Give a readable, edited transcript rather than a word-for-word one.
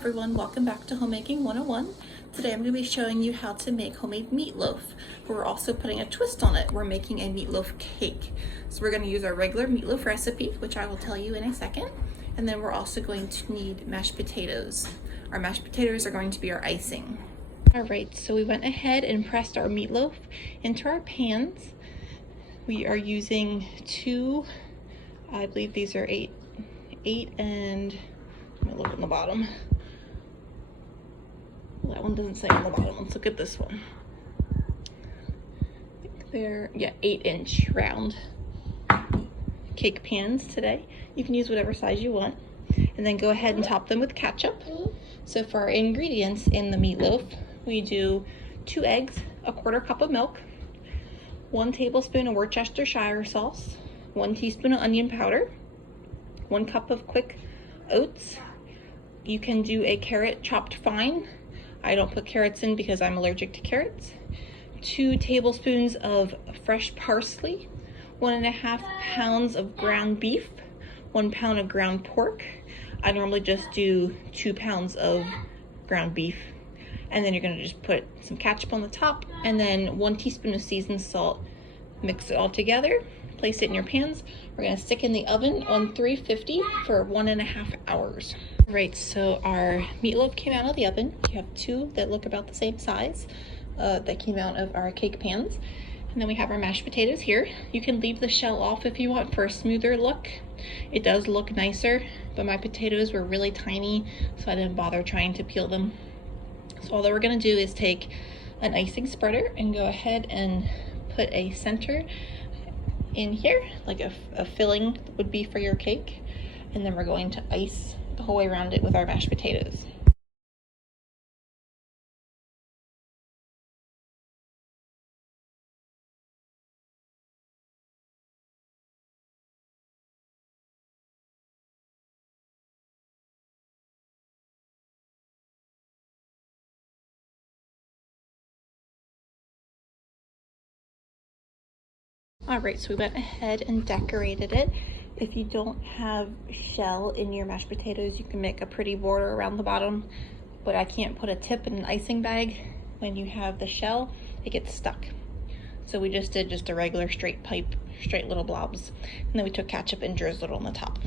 everyone, welcome back to Homemaking 101. Today I'm going to be showing you how to make homemade meatloaf. We're also putting a twist on it. We're making a meatloaf cake. So we're going to use our regular meatloaf recipe, which I will tell you in a second. And then we're also going to need mashed potatoes. Our mashed potatoes are going to be our icing. Alright, so we went ahead and pressed our meatloaf into our pans. We are using two, I believe these are eight and let me look on the bottom. Well, that one doesn't say on the bottom. Let's look at this one. I think they're, 8-inch round cake pans today. You can use whatever size you want. And then go ahead and top them with ketchup. So for our ingredients in the meatloaf, we do 2 eggs, a 1/4 cup of milk, 1 tablespoon of Worcestershire sauce, 1 teaspoon of onion powder, 1 cup of quick oats. You can do a carrot chopped fine. I don't put carrots in because I'm allergic to carrots. 2 tablespoons of fresh parsley, 1.5 pounds of ground beef, 1 pound of ground pork. I normally just do 2 pounds of ground beef. And then you're gonna just put some ketchup on the top and then 1 teaspoon of seasoned salt. Mix it all together, place it in your pans. We're gonna stick in the oven on 350 for 1.5 hours. Right, so our meatloaf came out of the oven. You have 2 that look about the same size that came out of our cake pans. And then we have our mashed potatoes here. You can leave the shell off if you want for a smoother look. It does look nicer, but my potatoes were really tiny, so I didn't bother trying to peel them. So all that we're gonna do is take an icing spreader and go ahead and put a center in here, like a filling would be for your cake. And then we're going to ice the whole way around it with our mashed potatoes. All right, so we went ahead and decorated it. If you don't have shell in your mashed potatoes, you can make a pretty border around the bottom, but I can't put a tip in an icing bag. When you have the shell, it gets stuck. So we just did a regular straight little blobs. And then we took ketchup and drizzled it on the top.